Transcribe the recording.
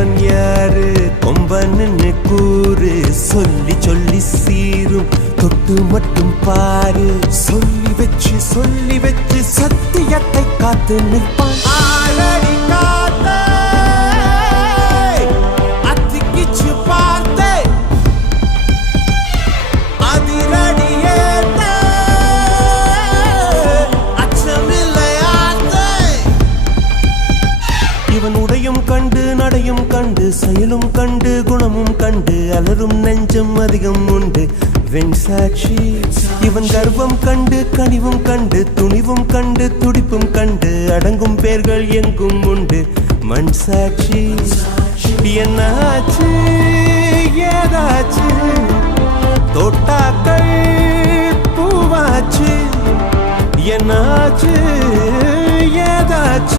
இவன் யாரு கொம்பன்னு கூறு சொல்லி சொல்லி சீரும் தொட்டு மட்டும் பாரு சொல்லி வச்சு சத்தியத்தை காத்து நிற்பான் ஆளடி காத்தே அத்திக்கிச்சு பார்த்தே அதிரடி ஏத்தே அச்சமில்லையாத்தே இவன் உடையும் கண்டு நடையும் கண்டு செயலும் கண்டு குணமும் கண்டு அலரும் நெஞ்சம் அதிகம் உண்டு வெண்சாட்சி இவன் கர்வம் கண்டு கனிவும் கண்டு துணிவும் கண்டு துடிப்பும் கண்டு அடங்கும் பேர்கள் எங்கும் உண்டு மண் சாட்சி என்னாச்சு ஏதாச்சு தோட்டாக்கள் பூவாச்சு என்னாச்சு ஏதாச்சு